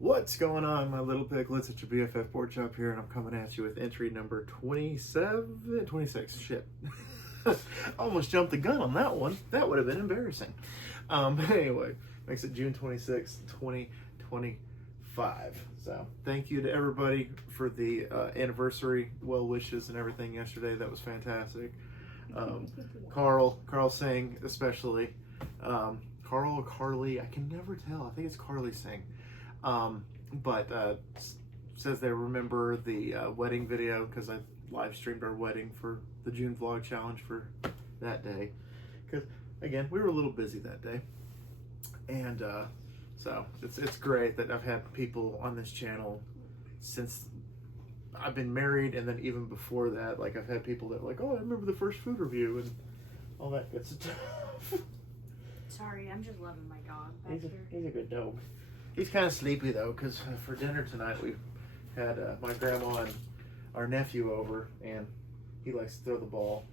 What's going on, my little piglets? It's your BFF Pork Chop here, and I'm coming at you with entry number 26. Shit. Almost jumped the gun on that one. That would have been embarrassing. But anyway, makes it June 26th, 2025. So thank you to everybody for the anniversary well wishes and everything yesterday. That was fantastic. Carl sang especially. Carl or Carly, I can never tell. I think it's Carly sang. But says they remember the wedding video because I live streamed our wedding for the June vlog challenge for that day. Because again, we were a little busy that day, and so it's great that I've had people on this channel since I've been married, and then even before that, like I've had people that are like, oh, I remember the first food review and all that good stuff. Sorry, I'm just loving my dog back here. He's a good dog. He's kind of sleepy though, because for dinner tonight we had my grandma and our nephew over, and he likes to throw the ball.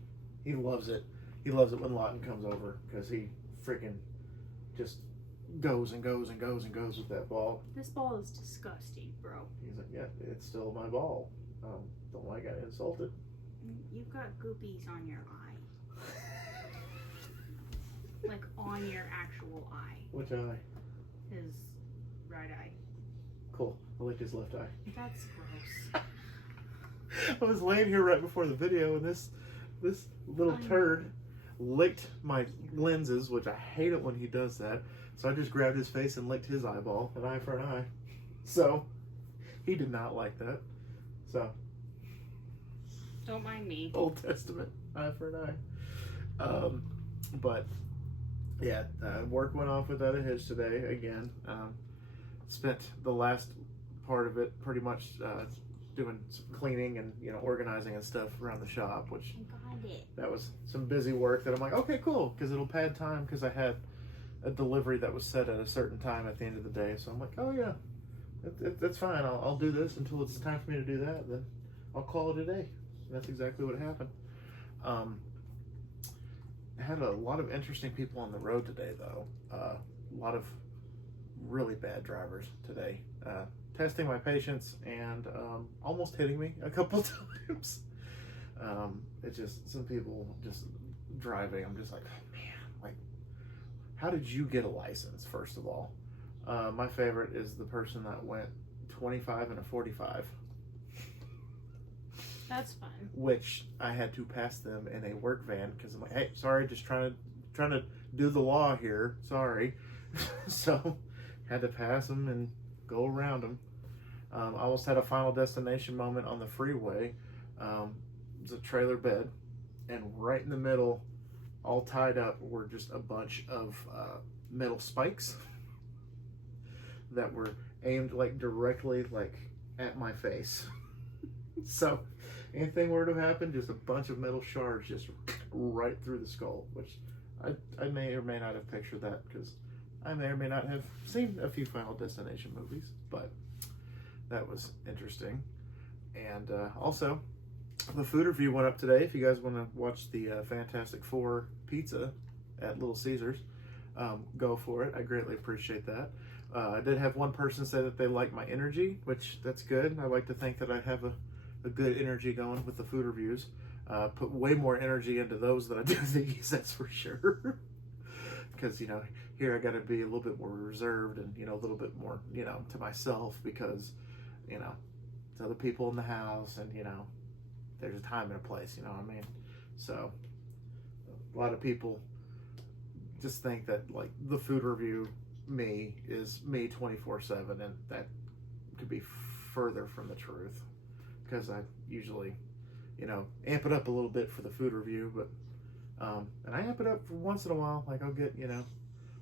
He loves it. He loves it when Lawton comes over because he freaking just goes and goes and goes and goes with that ball. This ball is disgusting, bro. He's like, yeah, it's still my ball. Don't like I insulted. You've got goopies on your eye. Like on your actual eye. Which eye? His right eye. Cool. I licked his left eye. That's gross. I was laying here right before the video, and this little turd licked my lenses, which I hate it when he does that. So I just grabbed his face and licked his eyeball, an eye for an eye. So he did not like that. So Don't mind me. Old Testament, eye for an eye. But yeah, work went off without a hitch today again. Spent the last part of it pretty much doing some cleaning and organizing and stuff around the shop, which that was some busy work that I'm like, okay, cool, because it'll pad time because I had a delivery that was set at a certain time at the end of the day. So I'm like, oh yeah, that's fine. I'll do this until it's time for me to do that. Then I'll call it a day. And that's exactly what happened. I had a lot of interesting people on the road today, though. A lot of really bad drivers today. Testing my patience and almost hitting me a couple times. It's just some people just driving. I'm just like, oh, man, like, how did you get a license, first of all? My favorite is the person that went 25 and a 45. That's fun. Which I had to pass them in a work van because I'm like, hey, sorry, just trying to do the law here. Sorry. So had to pass them and go around them. I almost had a Final Destination moment on the freeway. It was a trailer bed, and right in the middle, all tied up, were just a bunch of metal spikes that were aimed like directly like at my face. So anything were to happen, just a bunch of metal shards just right through the skull, which I may or may not have pictured that because I may or may not have seen a few Final Destination movies, but that was interesting. And also, the food review went up today. If you guys want to watch the Fantastic Four pizza at Little Caesars, go for it. I greatly appreciate that. I did have one person say that they like my energy, which that's good. I like to think that I have a good energy going with the food reviews. Put way more energy into those than I do these, that's for sure. Because, here I got to be a little bit more reserved and, a little bit more, to myself because, it's other people in the house and, there's a time and a place, you know what I mean? So, a lot of people just think that, like, the food review me is me 24/7, and that could be further from the truth. Because I usually, amp it up a little bit for the food review, but, and I amp it up for once in a while. Like I'll get,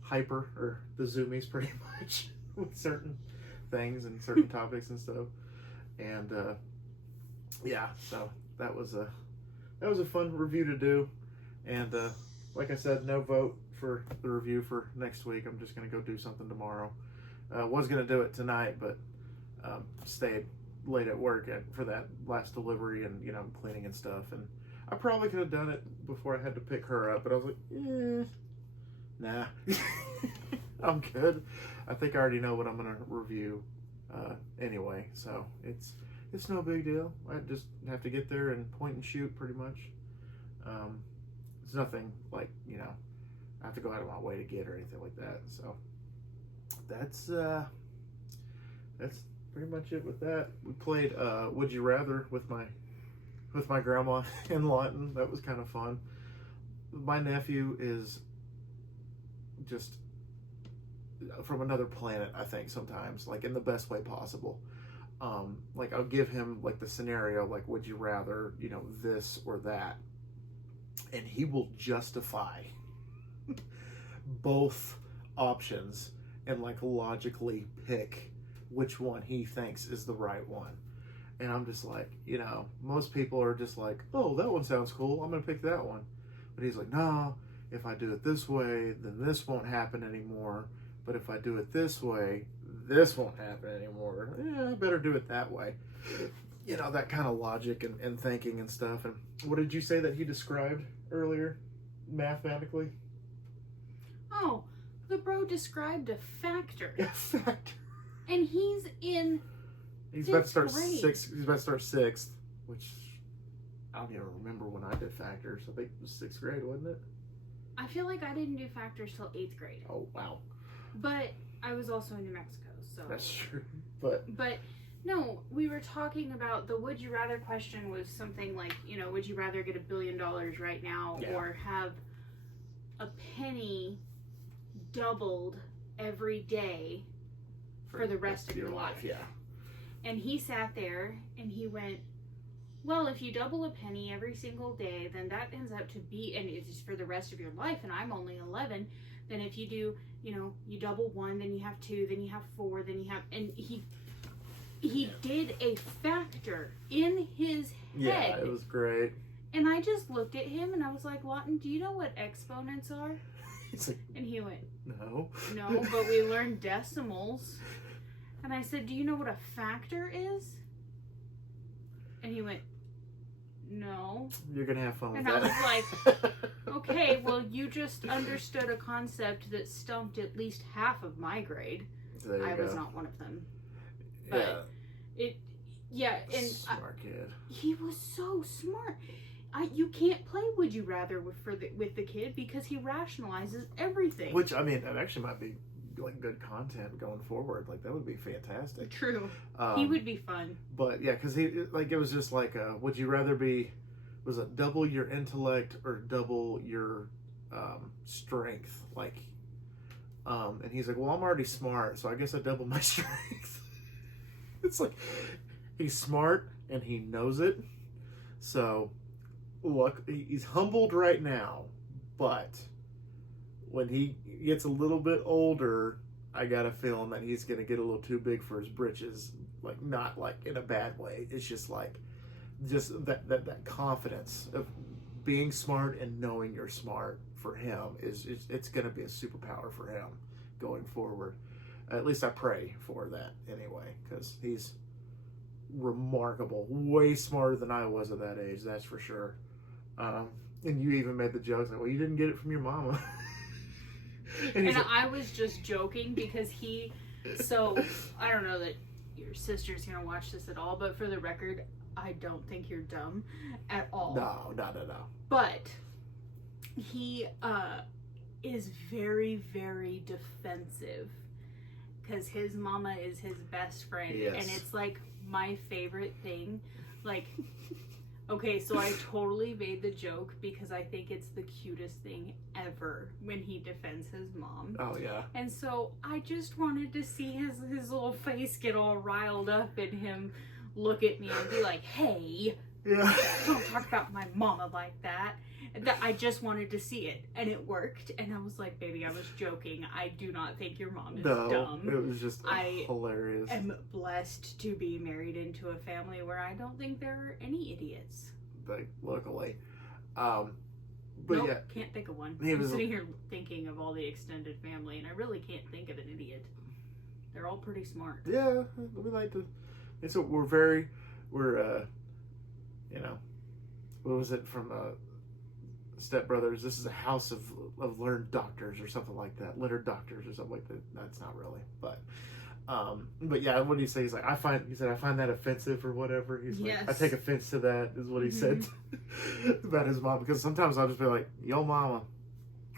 hyper or the zoomies pretty much with certain things and certain topics and stuff. And, yeah, so that was a fun review to do. And, like I said, no vote for the review for next week. I'm just going to go do something tomorrow. Was going to do it tonight, but, stayed late at work for that last delivery and cleaning and stuff, and I probably could have done it before I had to pick her up, but I was like, nah. I'm good. I think I already know what I'm gonna review Anyway, so it's no big deal. I just have to get there and point and shoot pretty much. It's nothing like, I have to go out of my way to get or anything like that. So that's pretty much it with that. We played Would You Rather with my grandma in Lawton. That was kind of fun. My nephew is just from another planet, I think, sometimes, like in the best way possible. Like I'll give him like the scenario, like, would you rather, this or that? And he will justify both options and like logically pick which one he thinks is the right one. And I'm just like, most people are just like, oh, that one sounds cool, I'm gonna pick that one. But he's like, no, if I do it this way, then this won't happen anymore. But if I do it this way, this won't happen anymore. Yeah, I better do it that way. That kind of logic and thinking and stuff. And what did you say that he described earlier, mathematically? Oh, the bro described a factor. Yeah, factor. And he's in He's about to start grade. sixth. He's about to start sixth, which I don't even remember when I did factors. I think it was 6th grade, wasn't it? I feel like I didn't do factors till 8th grade. Oh, wow. But I was also in New Mexico, so. That's true. But no, we were talking about the would you rather question was something like, would you rather get $1 billion right now or have a penny doubled every day for the rest of your life? Yeah. And he sat there and he went, well, if you double a penny every single day, then that ends up to be, and it's for the rest of your life, and I'm only 11, then if you do, you double 1, then you have 2, then you have 4, then you have, and he did a factor in his head. Yeah, it was great. And I just looked at him and I was like, Lawton, do you know what exponents are? He's like, And he went, no. no, but we learned decimals. And I said, do you know what a factor is? And he went, no. You're going to have fun with And that. I was like, okay, well, you just understood a concept that stumped at least half of my grade. There you I go. was not one of them. But and smart kid. he was so smart. You can't play Would You Rather with the kid because he rationalizes everything. Which, I mean, that actually might be like good content going forward. Like, that would be fantastic. True. He would be fun. But yeah, because it was just like, would you rather was it double your intellect or double your strength? Like, and he's like, well, I'm already smart, so I guess I double my strength. It's like, he's smart and he knows it. So, look, he's humbled right now, but when he gets a little bit older, I got a feeling that he's going to get a little too big for his britches. Like, not like in a bad way. It's just like, that confidence of being smart and knowing you're smart for him it's going to be a superpower for him going forward. At least I pray for that anyway, because he's remarkable, way smarter than I was at that age, that's for sure. And you even made the jokes like, well, you didn't get it from your mama. and like, I was just joking because so I don't know that your sister's gonna watch this at all, but for the record, I don't think you're dumb at all. No. But he is very, very defensive because his mama is his best friend. Yes. And it's like my favorite thing. Like, okay, so I totally made the joke because I think it's the cutest thing ever when he defends his mom. Oh, yeah. And so I just wanted to see his little face get all riled up and him look at me and be like, hey, Yeah. don't talk about my mama like that. I just wanted to see it, and it worked. And I was like, baby, I was joking. I do not think your mom is dumb. It was just hilarious. I am blessed to be married into a family where I don't think there are any idiots. Like, luckily. But nope, yeah. Can't think of one. He I'm was sitting here thinking of all the extended family, and I really can't think of an idiot. They're all pretty smart. Yeah, we like to. It's what what was it from Step Brothers? This is a house of learned doctors or something like that. Littered doctors or something like that. That's not really, but But yeah, what did he say? He's like, I find that offensive or whatever. He's like, Yes. I take offense to that, is what he said about his mom. Because sometimes I'll just be like, yo mama.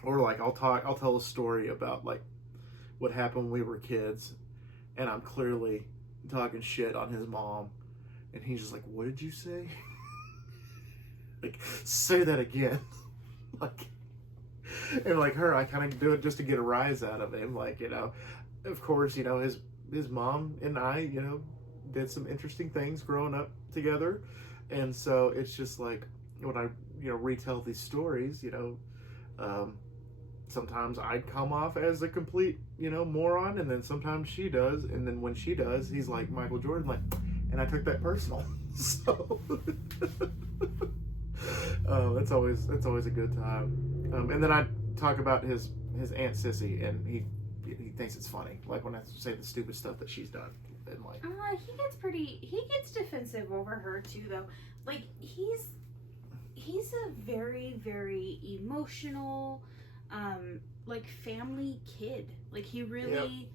Or like, I'll tell a story about like what happened when we were kids. And I'm clearly talking shit on his mom. And he's just like, what did you say? Like, say that again. Like, and like her, I kind of do it just to get a rise out of him. Like, you know, of course, you know, his mom and I, you know, did some interesting things growing up together. And so it's just like when I, you know, retell these stories, you know, sometimes I'd come off as a complete, you know, moron, and then sometimes she does. And then when she does, he's like Michael Jordan, like, and I took that personal. So that's always a good time. And then I talk about his Aunt Sissy, and he thinks it's funny, like when I say the stupid stuff that she's done. And like, he gets defensive over her too, though. Like he's a very, very emotional, like family kid. Like he really. Yep.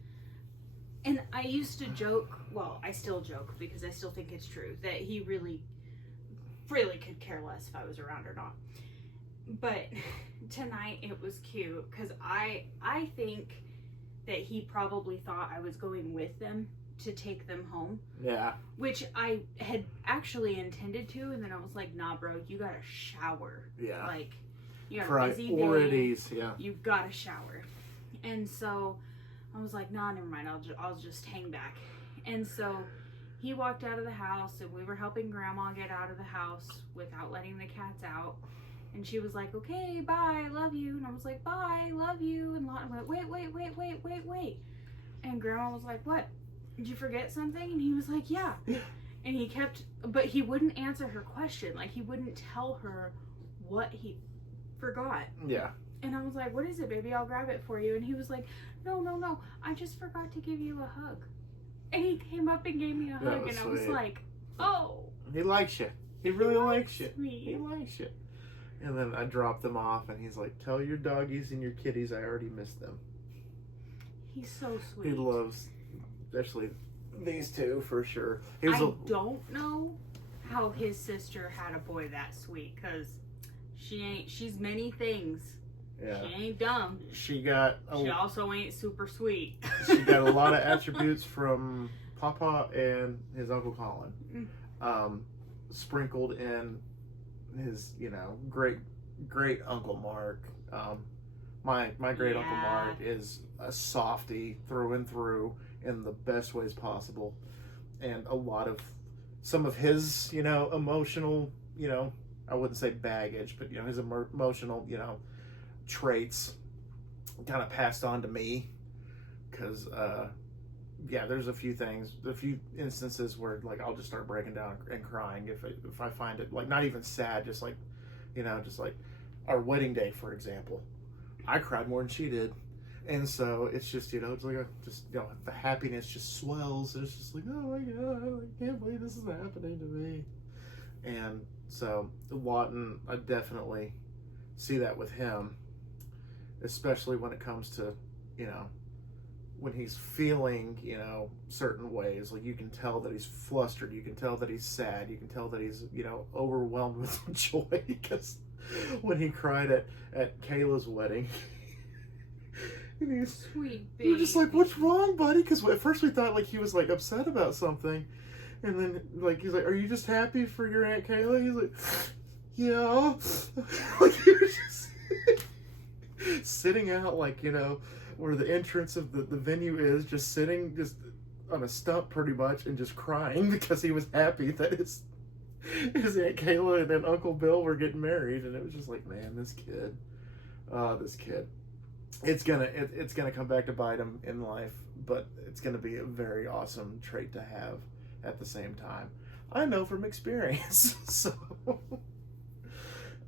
And I used to joke, well, I still joke because I still think it's true, that he really, really could care less if I was around or not. But tonight it was cute because I think that he probably thought I was going with them to take them home. Yeah. Which I had actually intended to, and then I was like, nah, bro, you gotta shower. Yeah. Like, you got a busy day. Yeah. You've gotta shower. And so I was like, nah, never mind. I'll just hang back. And so he walked out of the house, and we were helping Grandma get out of the house without letting the cats out. And she was like, okay, bye, love you. And I was like, bye, love you. And Lawton went, wait. And Grandma was like, what? Did you forget something? And he was like, yeah. And he kept, but he wouldn't answer her question. Like, he wouldn't tell her what he forgot. Yeah. And I was like, what is it, baby? I'll grab it for you. And he was like, no. I just forgot to give you a hug. And he came up and gave me a hug. And I was like, oh. He likes you. He really likes you. Me. He likes you. And then I dropped them off, and he's like, tell your doggies and your kitties I already missed them. He's so sweet. He loves, especially these two, for sure. Don't know how his sister had a boy that sweet, because she's many things. Yeah. She ain't dumb. She also ain't super sweet. She got a lot of attributes from Papa and his Uncle Colin. Sprinkled in his, you know, great Uncle Mark. My great Uncle Mark is a softie through and through in the best ways possible. And a lot of some of his, you know, emotional, you know, I wouldn't say baggage, but, you know, his emotional, you know, traits kind of passed on to me, because there's a few instances where like I'll just start breaking down and crying if I find it, like, not even sad, just like, you know, just like our wedding day, for example. I cried more than she did, and so it's just, you know, it's like the happiness just swells, and it's just like, oh my god, I can't believe this is happening to me. And so Lawton, I definitely see that with him, especially when it comes to, you know, when he's feeling, you know, certain ways. Like, you can tell that he's flustered, you can tell that he's sad, you can tell that he's, you know, overwhelmed with joy, because when he cried at Kayla's wedding, and he's sweet baby. We're just like, what's wrong, buddy? Because at first we thought like he was like upset about something, and then like he's like, are you just happy for your Aunt Kayla? He's like, yeah. Like, he was just sitting out, like, you know, where the entrance of the venue is, just sitting just on a stump pretty much, and just crying because he was happy that his Aunt Kayla and then Uncle Bill were getting married. And it was just like, man, this kid, it's gonna come back to bite him in life, but it's gonna be a very awesome trait to have at the same time. I know from experience. So,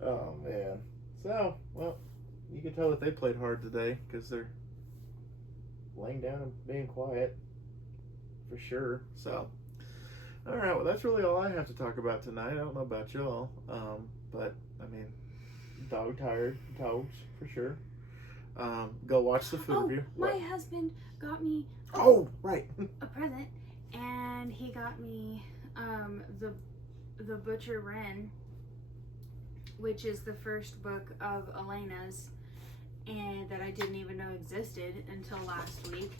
oh man. So, well, you can tell that they played hard today because they're laying down and being quiet, for sure. So, all right. Well, that's really all I have to talk about tonight. I don't know about y'all, but I mean, dog tired, dogs for sure. Go watch the food review. My husband got me Oh, right. a present, and he got me the Butcher Wren, which is the first book of Elena's, and that I didn't even know existed until last week.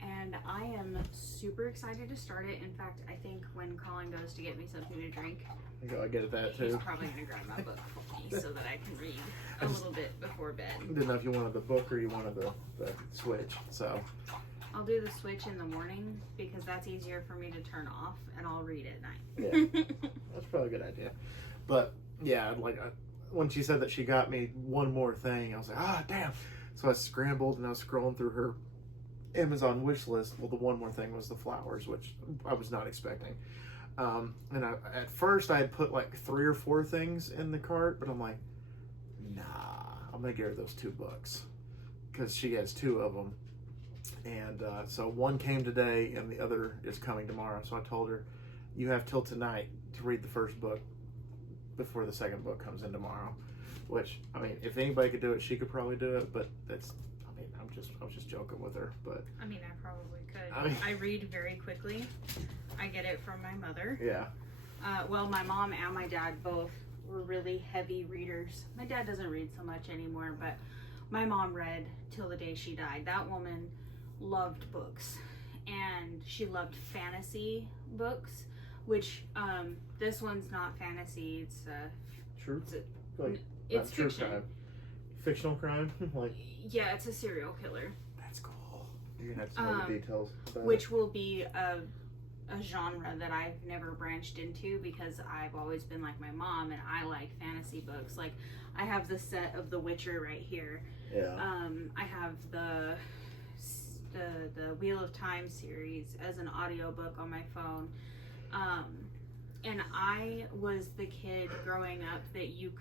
And I am super excited to start it. In fact, I think when Colin goes to get me something to drink, I get it that he's too. probably going to grab my book for me so that I can read a little bit before bed. Didn't know if you wanted the book or you wanted the Switch. So I'll do the Switch in the morning because that's easier for me to turn off, and I'll read at night. yeah, that's probably a good idea. But yeah, like when she said that she got me one more thing, I was like, ah, damn. So I scrambled and I was scrolling through her Amazon wish list. Well, the one more thing was the flowers, which I was not expecting. And at first I had put like 3 or 4 things in the cart, but I'm like, nah, I'm gonna get her those 2 books because she has 2 of them. And so one came today and the other is coming tomorrow. So I told her, you have till tonight to read the first book before the second book comes in tomorrow. Which, I mean, if anybody could do it, she could probably do it. But that's, I mean, I was just joking with her. But I mean, I probably could. I read very quickly. I get it from my mother. yeah, Well, my mom and my dad both were really heavy readers. My dad doesn't read so much anymore, but my mom read till the day she died. That woman loved books, and she loved fantasy books, which this one's not fantasy. It's true. It's Not true fiction. crime. Fictional crime? Like, Yeah, it's a serial killer, that's cool. You're gonna have to know the details about which will be a genre that I've never branched into because I've always been like my mom, and I like fantasy books. Like, I have the set of The Witcher right here. it. Yeah. I have the Wheel of Time series as an audiobook on my phone. And I was the kid growing up that you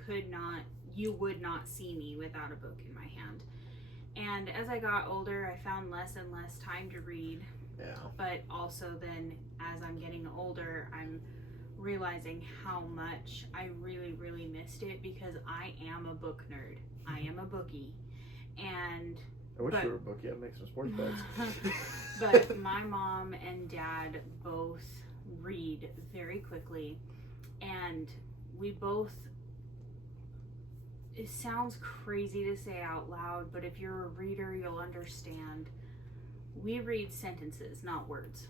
would not see me without a book in my hand. And as I got older, I found less and less time to read. Yeah. But also then as I'm getting older, I'm realizing how much I really, really missed it because I am a book nerd. I am a bookie. And I wish you were a bookie. I'd make some sports bets. but my mom and dad both read very quickly, and we both, it sounds crazy to say out loud, but if you're a reader, you'll understand. We read sentences, not words.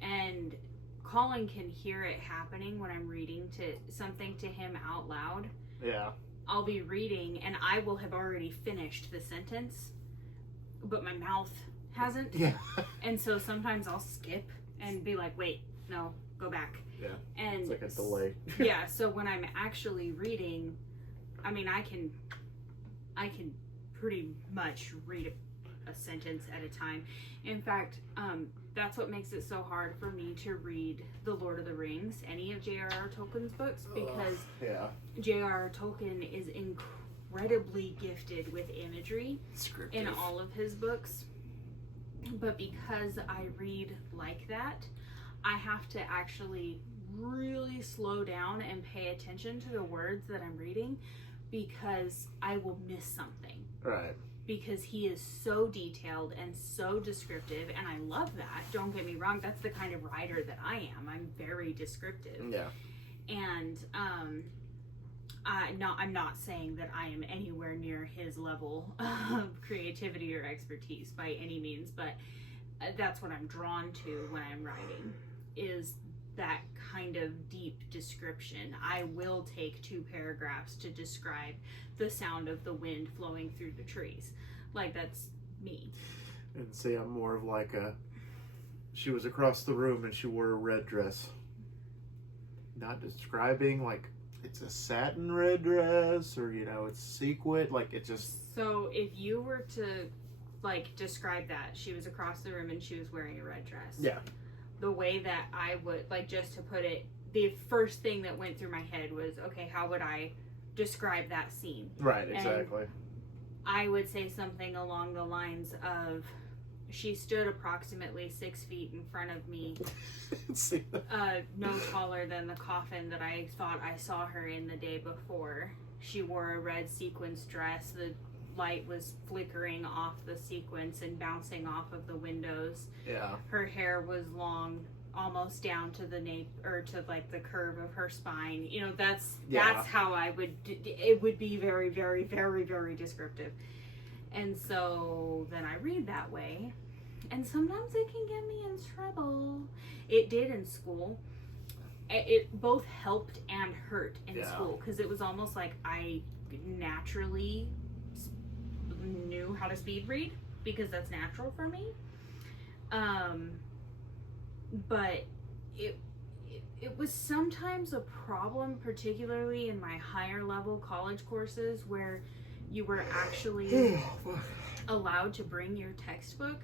And Colin can hear it happening when I'm reading something to him out loud. Yeah. I'll be reading and I will have already finished the sentence, but my mouth hasn't. Yeah. And so sometimes I'll skip and be like, wait, no, go back. Yeah. And It's like a delay. yeah, so when I'm actually reading, I mean, I can pretty much read a sentence at a time. In fact, that's what makes it so hard for me to read The Lord of the Rings, any of J.R.R. Tolkien's books, because yeah. J.R.R. Tolkien is incredibly gifted with imagery in all of his books. But because I read like that, I have to actually really slow down and pay attention to the words that I'm reading because I will miss something. Right. Because he is so detailed and so descriptive, and I love that. Don't get me wrong, that's the kind of writer that I am. I'm very descriptive. Yeah. And I'm not saying that I am anywhere near his level of creativity or expertise by any means, but that's what I'm drawn to when I'm writing, is that kind of deep description. I will take 2 paragraphs to describe the sound of the wind flowing through the trees. Like, that's me. And see, I'm more of like she was across the room and she wore a red dress. Not describing like it's a satin red dress or, it's sequin. Like, it just... So if you were to, like, describe that, she was across the room and she was wearing a red dress. Yeah. The way that I would, like, just to put it, the first thing that went through my head was, okay, how would I describe that scene? Right, exactly. And I would say something along the lines of, she stood approximately 6 feet in front of me, no taller than the coffin that I thought I saw her in the day before. She wore a red sequins dress. The light was flickering off the sequins and bouncing off of the windows. Yeah. Her hair was long, almost down to the nape, or to like the curve of her spine. You know, that's how I would. It would be very, very, very, very descriptive. And so then I read that way, and sometimes it can get me in trouble. It did in school. It both helped and hurt in school, because it was almost like I naturally knew how to speed read, because that's natural for me. But it was sometimes a problem, particularly in my higher level college courses, where you were actually allowed to bring your textbook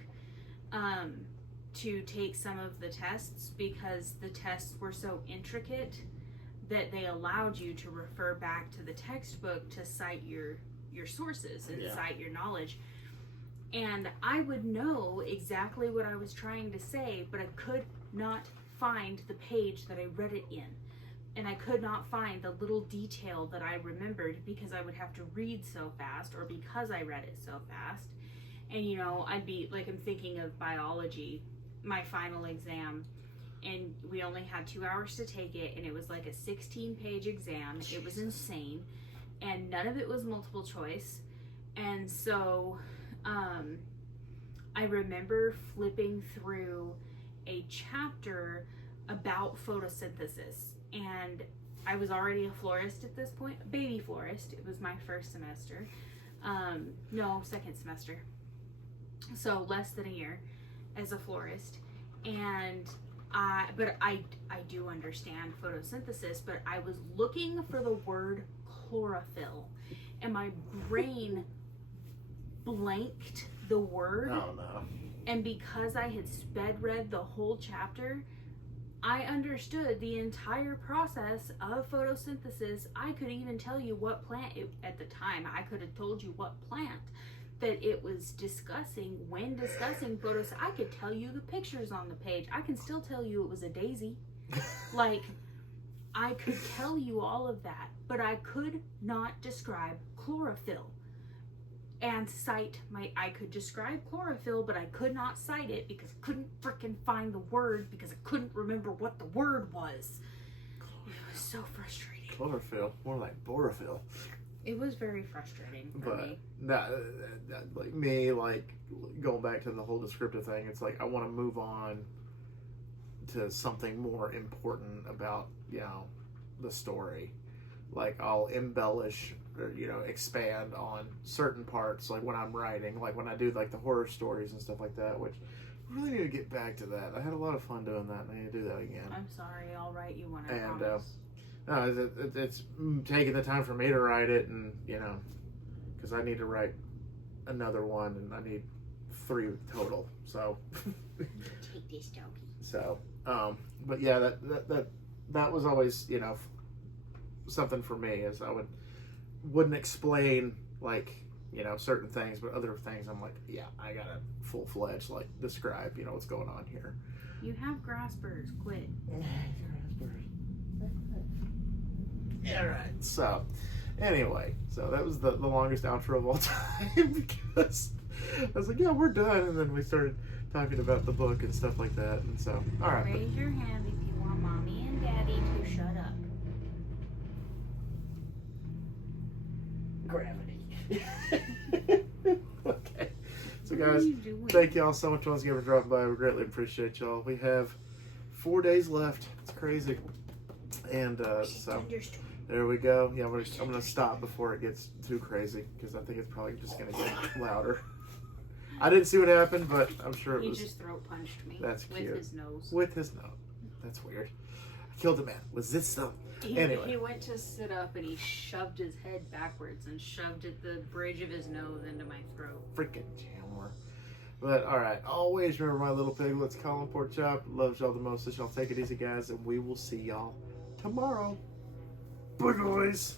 to take some of the tests, because the tests were so intricate that they allowed you to refer back to the textbook to cite your sources and cite your knowledge. And I would know exactly what I was trying to say, but I could not find the page that I read it in. And I could not find the little detail that I remembered, because I would have to read so fast, or because I read it so fast. And you know, I'd be like, I'm thinking of biology, my final exam, and we only had 2 hours to take it, and it was like a 16-page exam. It was insane, and none of it was multiple choice. And so I remember flipping through a chapter about photosynthesis, and I was already a florist at this point, a baby florist. It was my first semester. No, second semester. So less than a year as a florist. And I do understand photosynthesis, but I was looking for the word chlorophyll, and my brain blanked the word. Oh no. And because I had sped read the whole chapter, I understood the entire process of photosynthesis. I could even tell you what plant at the time. I could have told you what plant that it was discussing when discussing photosynthesis. I could tell you the pictures on the page. I can still tell you it was a daisy. Like, I could tell you all of that, but I could not describe chlorophyll and cite I could describe chlorophyll, but I could not cite it because I couldn't freaking find the word, because I couldn't remember what the word was. It was so frustrating. Chlorophyll, more like borophyll. It was very frustrating for me. Like me, like going back to the whole descriptive thing, it's like I want to move on to something more important about, you know, the story. Like I'll embellish or, you know, expand on certain parts, like when I'm writing, like when I do like the horror stories and stuff like that, which I really need to get back to that. I had a lot of fun doing that, and I need to do that again. I'm sorry, I'll write you one, I And promise. no, it's taking the time for me to write it, and you know, because I need to write another one, and I need 3 total. So Take this, doggy. so, but yeah, that was always, you know, something for me, is I wouldn't explain, like, you know, certain things, but other things I'm like, yeah, I gotta full-fledged like describe, you know, what's going on here. You have graspers, quit. Yeah, right. So, anyway, so that was the longest outro of all time, because I was like, yeah, we're done, and then we started talking about the book and stuff like that, and so, all right. Raise your hand if you want mommy and daddy to shut up. Gravity. Okay. So What are guys, you doing? thank y'all so much once again for dropping by. We greatly appreciate y'all. We have 4 days left. It's crazy. And so there we go. Yeah, I'm gonna stop before it gets too crazy, because I think it's probably just gonna get louder. I didn't see what happened, but I'm sure it He was just throat punched me. That's with cute. his nose. with his nose. That's weird. I killed a man with this stuff. Anyway. He went to sit up and he shoved his head backwards and shoved the bridge of his nose into my throat. Freaking jammer. But all right, always remember my little piglets, Colin Pork Chop loves y'all the most. So y'all take it easy, guys, and we will see y'all tomorrow. Bye, guys.